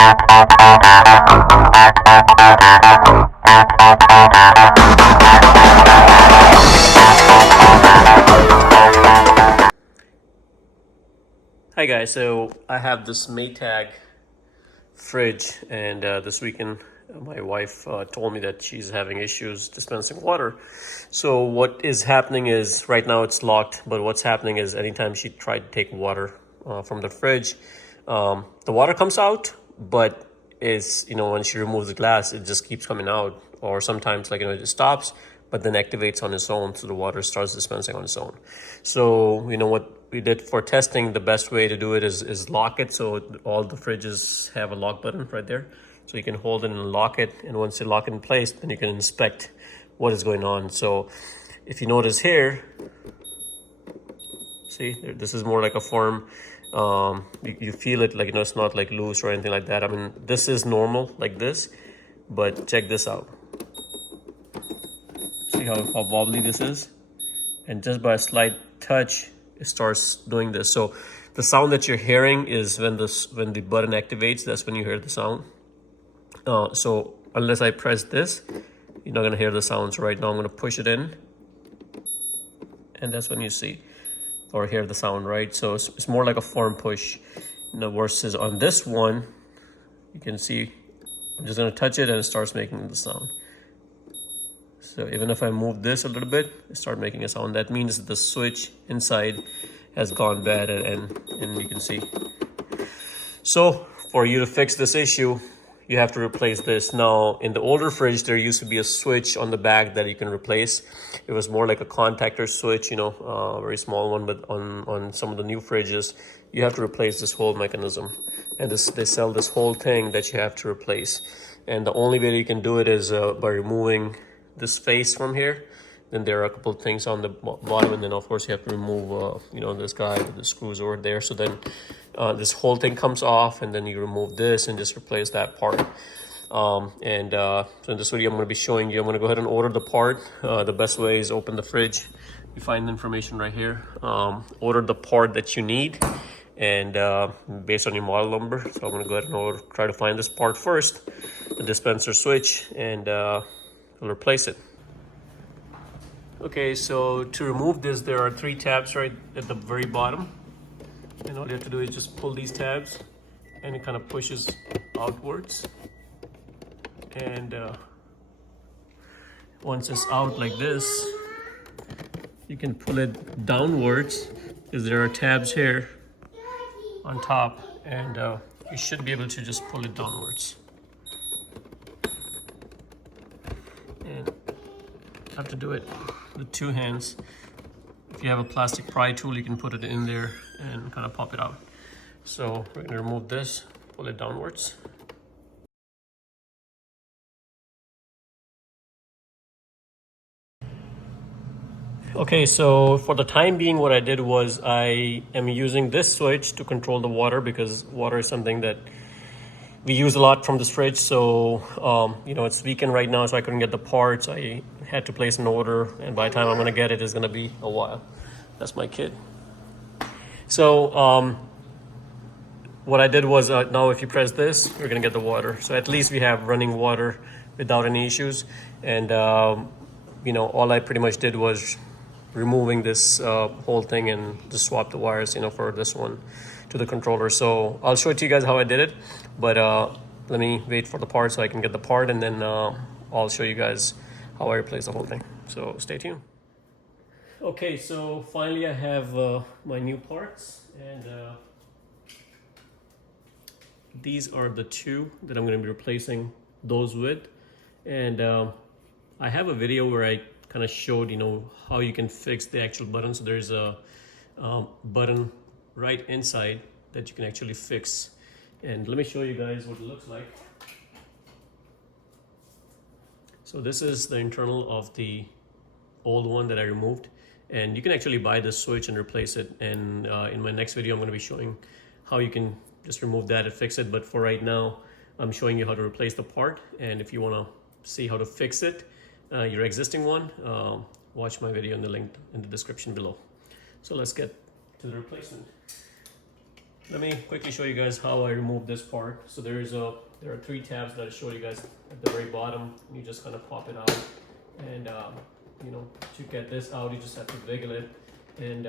Hi guys, so I have this Maytag fridge, and this weekend my wife told me that she's having issues dispensing water. So what is happening is right now it's locked, but what's happening is anytime she tried to take water from the fridge, the water comes out, but is when she removes the glass, it just keeps coming out, or sometimes it just stops but then activates on its own, so the water starts dispensing on its own. So what we did for testing, the best way to do it is lock it. So all the fridges have a lock button right there, so you can hold it and lock it, and once you lock it in place, then you can inspect what is going on. So if you notice here, see, this is more like a firm, you feel it, it's not like loose or anything like that. I mean, this is normal like this, but check this out. See how wobbly this is? And just by a slight touch, it starts doing this. So the sound that you're hearing is when the button activates, that's when you hear the sound. So unless I press this, you're not gonna hear the sounds. Right now I'm gonna push it in, and that's when you see or hear the sound, right? So it's more like a firm push. Versus on this one, you can see I'm just gonna touch it and it starts making the sound. So even if I move this a little bit, it starts making a sound. That means the switch inside has gone bad, and you can see. So for you to fix this issue, you have to replace this. Now, in the older fridge, there used to be a switch on the back that you can replace. It was more like a contactor switch, a very small one, but on some of the new fridges, you have to replace this whole mechanism. And they sell this whole thing that you have to replace. And the only way you can do it is by removing this face from here. Then there are a couple of things on the bottom, and then of course you have to remove this guy with the screws over there. So then this whole thing comes off, and then you remove this and just replace that part. So in this video I'm going to be showing you, I'm going to go ahead and order the part. The best way is open the fridge, you find the information right here, order the part that you need, and based on your model number. So I'm going to go ahead and try to find this part first, the dispenser switch, and we'll replace it. Okay, so to remove this, there are 3 tabs right at the very bottom, and all you have to do is just pull these tabs, and it kind of pushes outwards, and once it's out like this, you can pull it downwards, because there are tabs here on top, and you should be able to just pull it downwards. And you have to do it with 2 hands. If you have a plastic pry tool, you can put it in there and kind of pop it out. So we're going to remove this, pull it downwards. Okay, so for the time being, what I did was I am using this switch to control the water, because water is something that we use a lot from this fridge. So it's weekend right now, so I couldn't get the parts. I had to place an order, and by the time I'm gonna get it, it's gonna be a while. That's my kid. So what I did was now if you press this, you're gonna get the water. So at least we have running water without any issues. And all I pretty much did was removing this whole thing and just swap the wires for this one to the controller. So I'll show it to you guys how I did it, but let me wait for the part so I can get the part, and then I'll show you guys how I replace the whole thing. So stay tuned. Okay, so finally I have my new parts, and these are the 2 that I'm going to be replacing those with. And I have a video where I kind of showed how you can fix the actual button. So there's a button right inside that you can actually fix, and let me show you guys what it looks like. So this is the internal of the old one that I removed, and you can actually buy this switch and replace it. And in my next video I'm going to be showing how you can just remove that and fix it, but for right now I'm showing you how to replace the part. And if you want to see how to fix it, your existing one, watch my video in the link in the description below. So let's get to the replacement. let me quickly show you guys how I remove this part. So there are 3 tabs that I showed you guys at the very bottom. You just kind of pop it out, and you know, to get this out, you just have to wiggle it. And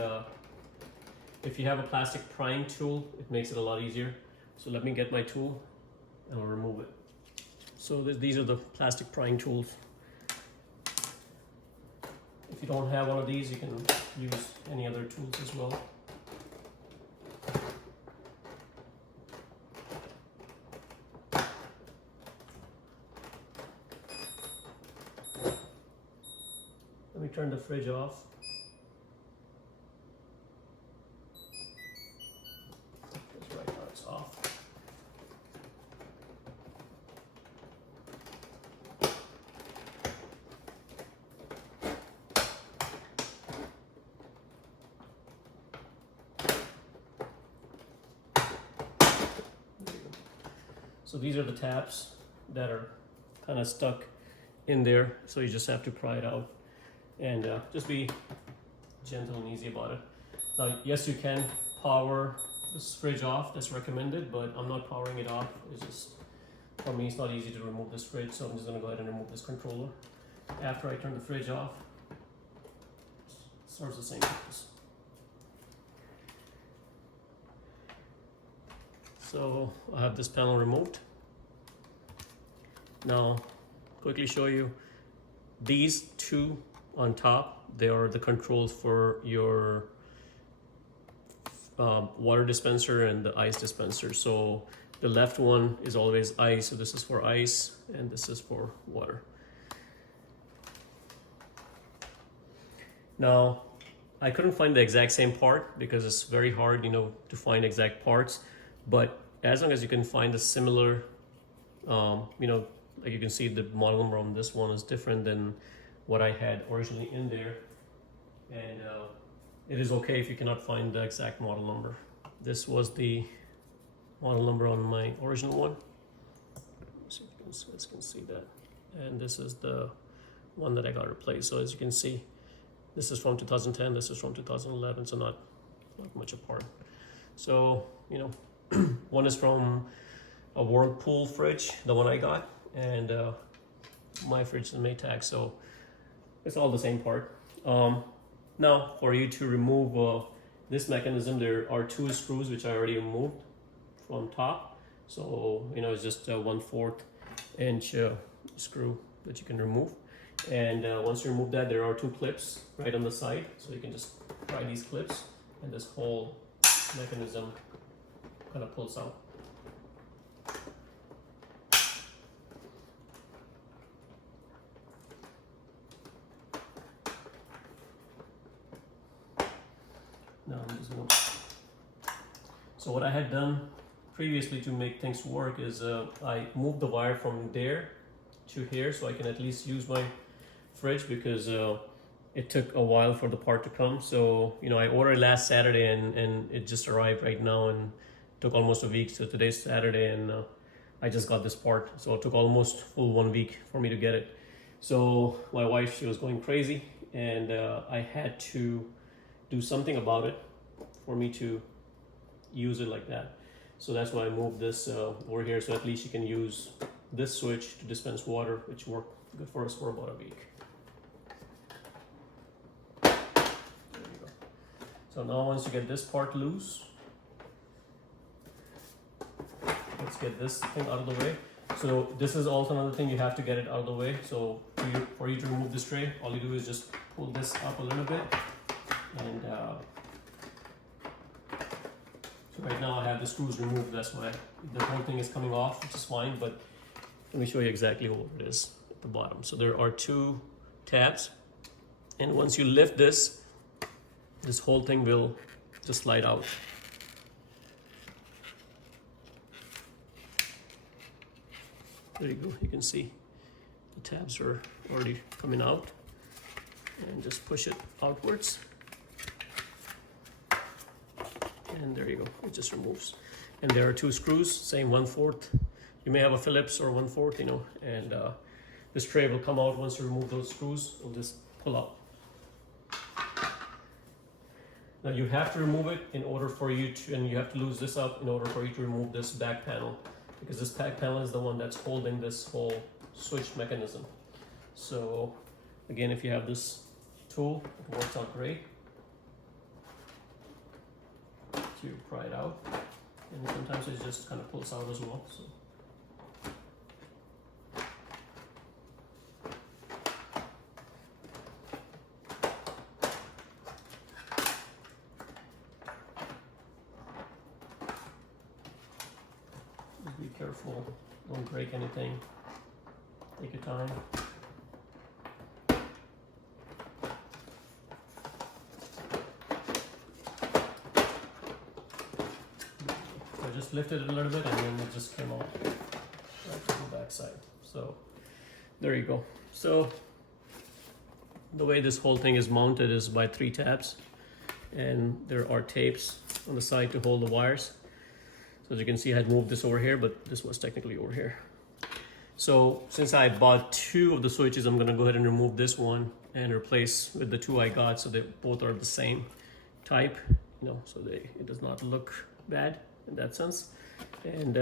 if you have a plastic prying tool, it makes it a lot easier. So let me get my tool and I'll remove it. So these are the plastic prying tools. If you don't have one of these, you can use any other tools as well. Let me turn the fridge off. That's right now it's off. So these are the tabs that are kind of stuck in there, so you just have to pry it out, and just be gentle and easy about it. Now, yes, you can power this fridge off, that's recommended, but I'm not powering it off. It's just, for me, it's not easy to remove this fridge, so I'm just gonna go ahead and remove this controller. After I turn the fridge off, it serves the same purpose. So I have this panel removed. Now, quickly show you these 2 on top. They are the controls for your water dispenser and the ice dispenser. So the left one is always ice, so this is for ice, and this is for water. Now, I couldn't find the exact same part because it's very hard, you know, to find exact parts. But as long as you can find a similar, you know, like you can see the model number on this one is different than what I had originally in there. And it is okay if you cannot find the exact model number. This was the model number on my original one. So you guys can see that. And this is the one that I got replaced. So as you can see, this is from 2010, this is from 2011, so not much apart. So, you know, one is from a Whirlpool fridge, the one I got, and my fridge is a Maytag, so it's all the same part. Now, for you to remove this mechanism, there are 2 screws which I already removed from top. So, you know, it's just a 1/4 inch screw that you can remove. And once you remove that, there are 2 clips right on the side, so you can just pry these clips, and this whole mechanism kind of pulls out. Now I'm just gonna... So what I had done previously to make things work is I moved the wire from there to here, so I can at least use my fridge, because it took a while for the part to come. So, you know, I ordered last Saturday and it just arrived right now, and took almost a week. So today's Saturday, and I just got this part. So it took almost full 1 week for me to get it. So my wife, she was going crazy, and I had to do something about it for me to use it like that. So that's why I moved this over here, so at least you can use this switch to dispense water, which worked good for us for about a week. There you go. So now once you get this part loose, let's get this thing out of the way. So this is also another thing, you have to get it out of the way. So for you to remove this tray, all you do is just pull this up a little bit, and so right now I have the screws removed. That's why the whole thing is coming off, which is fine, but let me show you exactly what it is at the bottom. So there are 2 tabs, and once you lift this whole thing will just slide out. There you go, you can see the tabs are already coming out, and just push it outwards. And there you go, it just removes. And there are 2 screws, same 1/4. You may have a Phillips or 1/4, you know, and this tray will come out once you remove those screws. It'll just pull out. Now you have to remove it in order for you to, and you have to lose this up in order for you to remove this back panel, because this back panel is the one that's holding this whole switch mechanism. So again, if you have this tool, it works out great to pry it out, and sometimes it just kind of pulls out as well. So be careful, don't break anything, take your time. I just lifted it a little bit and then it just came out right to the back side. So there you go. So the way this whole thing is mounted is by 3 tabs, and there are tapes on the side to hold the wires. So as you can see, I had moved this over here, but this was technically over here. So since I bought 2 of the switches, I'm gonna go ahead and remove this one and replace with the 2 I got, so they both are the same type, you know, so it does not look bad in that sense. And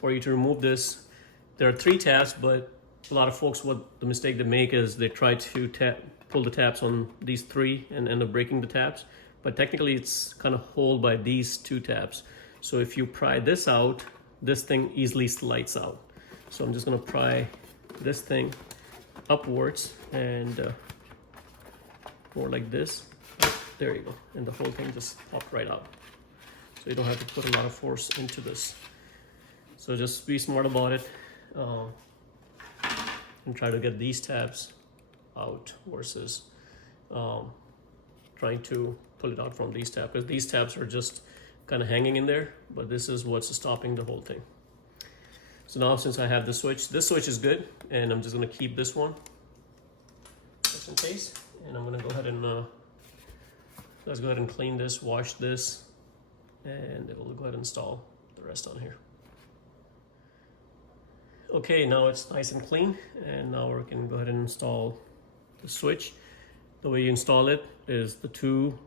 for you to remove this, there are 3 tabs, but a lot of folks, what the mistake they make is they try to pull the tabs on these 3 and end up breaking the tabs. But technically it's kind of held by these 2 tabs. So if you pry this out, this thing easily slides out. So I'm just gonna pry this thing upwards and more like this. There you go. And the whole thing just popped right out. So you don't have to put a lot of force into this. So just be smart about it and try to get these tabs out versus trying to pull it out from these tabs, because these tabs are just kind of hanging in there, but this is what's stopping the whole thing. So now since I have this switch is good, and I'm just gonna keep this one just in case. And I'm gonna go ahead and let's go ahead and clean this, wash this, and it will go ahead and install the rest on here. Okay, now it's nice and clean, and now we can go ahead and install the switch. The way you install it is the 2.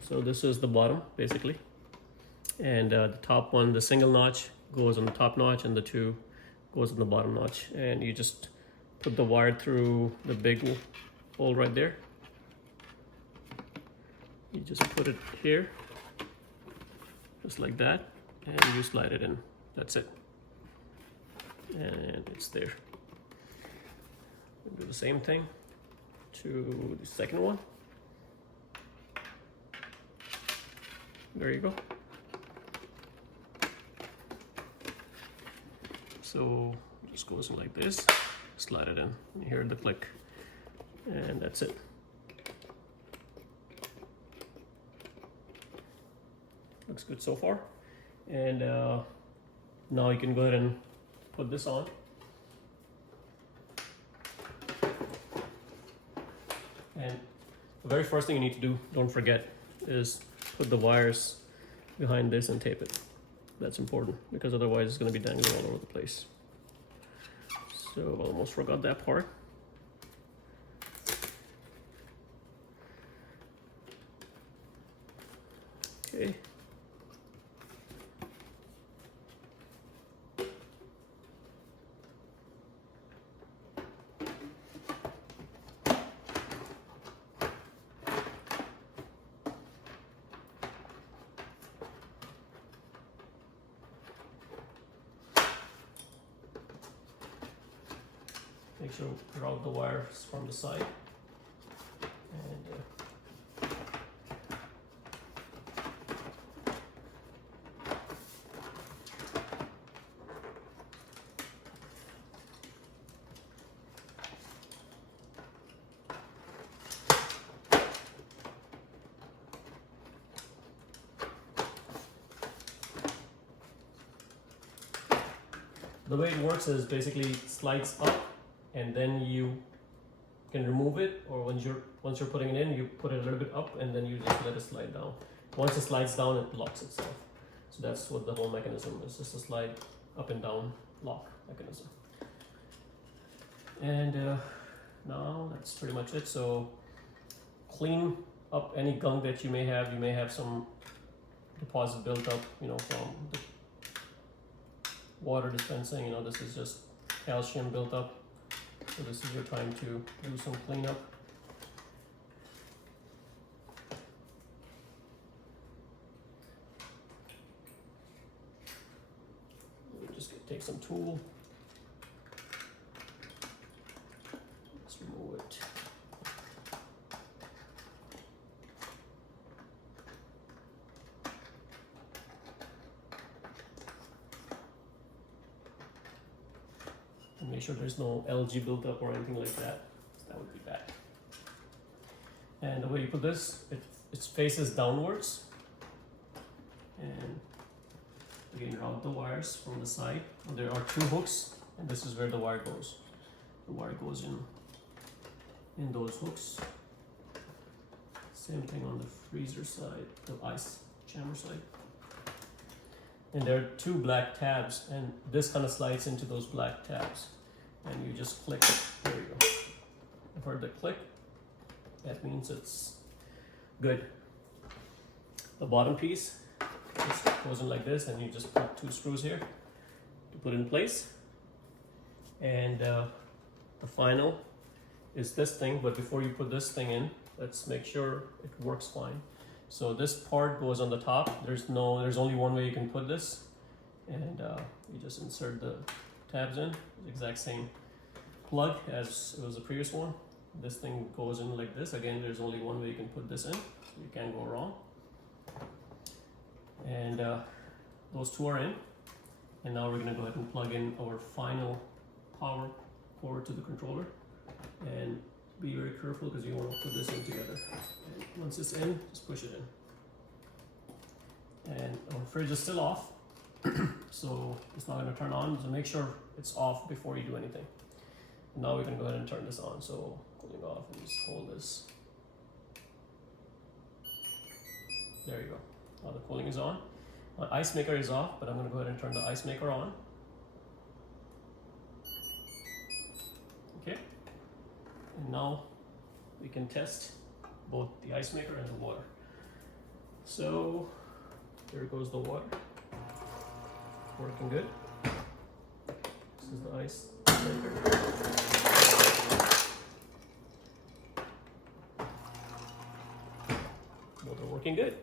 So this is the bottom basically, and the top one, the single notch, goes on the top notch, and the 2 goes on the bottom notch. And you just put the wire through the big hole right there. You just put it here, just like that, and you slide it in. That's it, and it's there. We'll do the same thing to the second one. There you go. So it just goes in like this, slide it in, you hear the click, and that's it. Looks good so far. And now you can go ahead and put this on. And the very first thing you need to do, don't forget, is put the wires behind this and tape it. That's important, because otherwise it's going to be dangling all over the place. So almost forgot that part. Okay. Make sure to route the wires from the side. And the way it works is basically it slides up, and then you can remove it, or once you're putting it in, you put it a little bit up, and then you just let it slide down. Once it slides down, it locks itself. So that's what the whole mechanism is, just a slide up and down lock mechanism. And now that's pretty much it. So clean up any gunk that you may have. You may have some deposit built up, you know, from the water dispensing. You know, this is just calcium built up. So this is your time to do some cleanup. Just take some tool. Let's remove it. And make sure there's no algae built up or anything like that. That would be bad. And the way you put this, it faces downwards. And again, route the wires from the side. There are 2 hooks, and this is where the wire goes. The wire goes in those hooks. Same thing on the freezer side, the ice chamber side. And there are 2 black tabs, and this kind of slides into those black tabs. And you just click. There you go. I've heard the click. That means it's good. The bottom piece just goes in like this, and you just put 2 screws here to put in place. And the final is this thing, but before you put this thing in, let's make sure it works fine. So this part goes on the top. There's only one way you can put this, and you just insert the tabs in. The exact same plug as it was the previous one. This thing goes in like this. Again, there's only one way you can put this in, so you can't go wrong. And those 2 are in, and now we're going to go ahead and plug in our final power cord to the controller. And be very careful because you want to put this in together. And once it's in, just push it in. And our fridge is still off, so it's not going to turn on. So make sure it's off before you do anything. And now we're going to go ahead and turn this on. So cooling off, and just hold this. There you go. Now the cooling is on. My ice maker is off, but I'm going to go ahead and turn the ice maker on. Okay. And now we can test both the ice maker and the water. So here goes the water. Working good. This is the ice maker. Both are working good.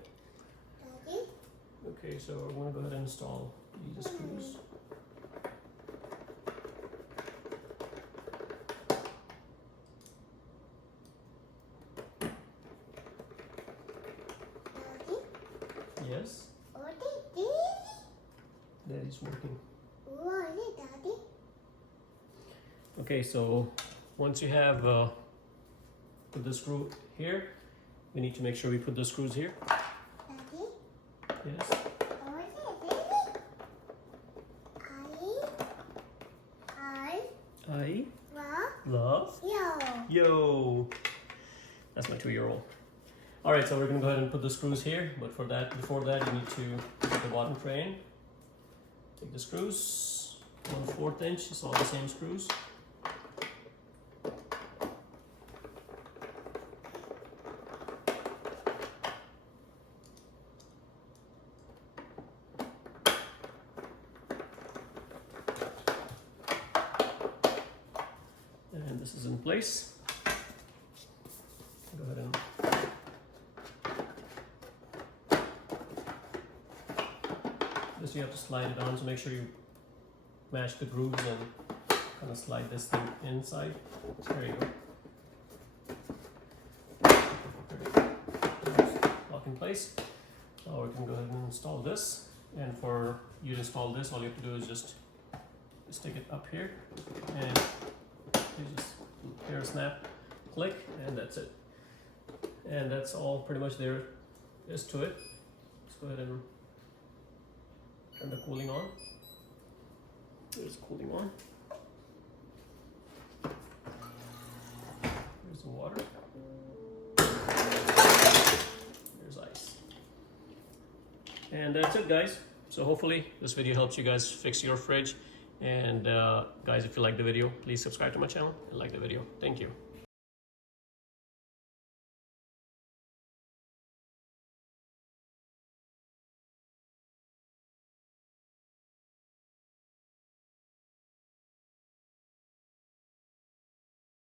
Okay, so I'm going to go ahead and install these screws. Yes? Daddy's working. Okay, so once you have put the screw here, we need to make sure we put the screws here. Yes. I love yo. That's my 2-year-old. All right, so we're gonna go ahead and put the screws here, but before that, you need to take the bottom tray in. Take the screws, 1/4 inch. It's all the same screws. And this is in place. Go ahead and this you have to slide it on, so make sure you match the grooves and kind of slide this thing inside. There you go. Lock in place. Now we can go ahead and install this. And for you to install this, all you have to do is just stick it up here, and you just hear a snap, click, and that's it. And that's all pretty much there is to it. Let's go ahead and turn the cooling on. There's cooling on. There's the water. There's ice. And that's it, guys. So hopefully this video helps you guys fix your fridge. And guys, if you like the video, please subscribe to my channel and like the video. Thank you.